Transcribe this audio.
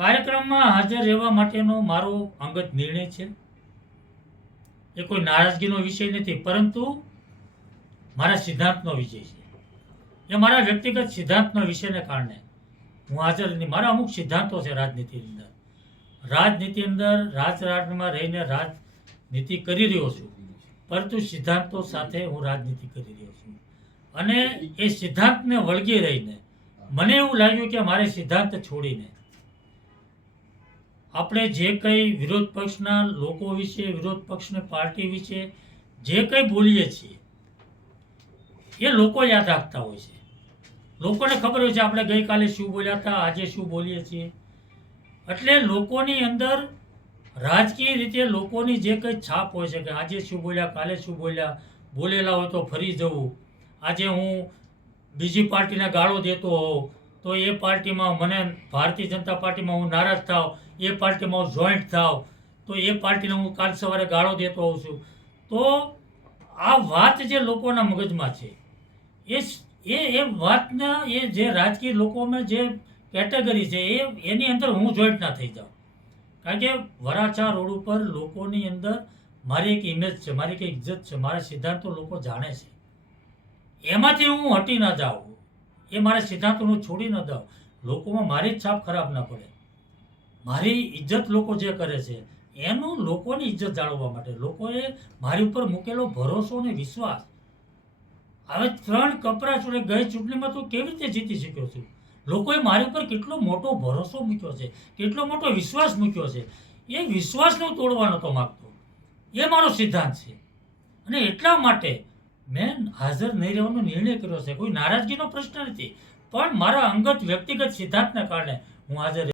કાર્યક્રમમાં હાજર રહેવા માટેનો મારો અંગત નિર્ણય છે. એ કોઈ નારાજગીનો વિષય નથી, પરંતુ મારા સિદ્ધાંતનો વિષય છે. એ મારા વ્યક્તિગત સિદ્ધાંતનો વિષયને કારણે હું હાજર નથી મારા અમુક સિદ્ધાંતો છે રાજનીતિની અંદર. રાજનીતિ અંદર રાજકારણમાં રહીને રાજનીતિ કરી રહ્યો છું, પરંતુ સિદ્ધાંતો સાથે હું રાજનીતિ કરી રહ્યો છું. અને એ સિદ્ધાંતને વળગી રહીને મને એવું લાગ્યું કે મારે સિદ્ધાંત છોડીને આપણે જે કંઈ વિરોધ પક્ષના લોકો વિશે, વિરોધ પક્ષની પાર્ટી વિશે જે કંઈ બોલીએ છીએ, એ લોકો યાદ રાખતા હોય છે. લોકોને ખબર હોય છે આપણે ગઈકાલે શું બોલ્યા હતા, આજે શું બોલીએ છીએ. એટલે લોકોની અંદર રાજકીય રીતે લોકોની જે કંઈ છાપ હોય છે કે આજે શું બોલ્યા, કાલે શું બોલ્યા, બોલેલા હોય તો ફરી જવું. આજે હું બીજી પાર્ટીને ગાળો દેતો હોઉં તો એ પાર્ટીમાં મને ભારતીય જનતા પાર્ટીમાં હું નારાજ થાવ, એ પાર્ટીમાં હું જોઈન્ટ થાવ, તો એ પાર્ટીને હું કાલ સવારે ગાળો દેતો હોઉં છું. તો આ વાત જે લોકોના મગજમાં છે, એ એ એ વાતના એ જે રાજકીય લોકોમાં જે કેટેગરી છે, એ, એની અંદર હું જોઈન્ટ ના થઈ જાઉં. કારણ કે વરાછા રોડ ઉપર લોકોની અંદર મારી એક ઇમેજ છે, મારી એક ઇજ્જત છે, મારા સિદ્ધાંતો લોકો જાણે છે. એમાંથી હું હટી ના જાઉં. એ મારા સિદ્ધાંતોનું છોડી ન દઉં. લોકોમાં મારી જ છાપ ખરાબ ના પડે. મારી ઇજ્જત લોકો જે કરે છે, એનું લોકોની ઇજ્જત જાળવવા માટે લોકોએ મારી ઉપર મૂકેલો ભરોસો અને વિશ્વાસ. હવે ત્રણ કપરા જોડે ગઈ ચૂંટણીમાં તું કેવી રીતે જીતી શક્યો છું? લોકોએ મારી ઉપર કેટલો મોટો ભરોસો મૂક્યો છે, કેટલો મોટો વિશ્વાસ મૂક્યો છે? એ વિશ્વાસને હું તોડવા નહોતો માગતો. એ મારો સિદ્ધાંત છે. અને એટલા માટે મેં હાજર નહીં રહેવાનો નિર્ણય કર્યો છે. કોઈ નારાજગીનો પ્રશ્ન નથી. પણ મારા અંગત વ્યક્તિગત સિદ્ધાંતને કારણે હું હાજર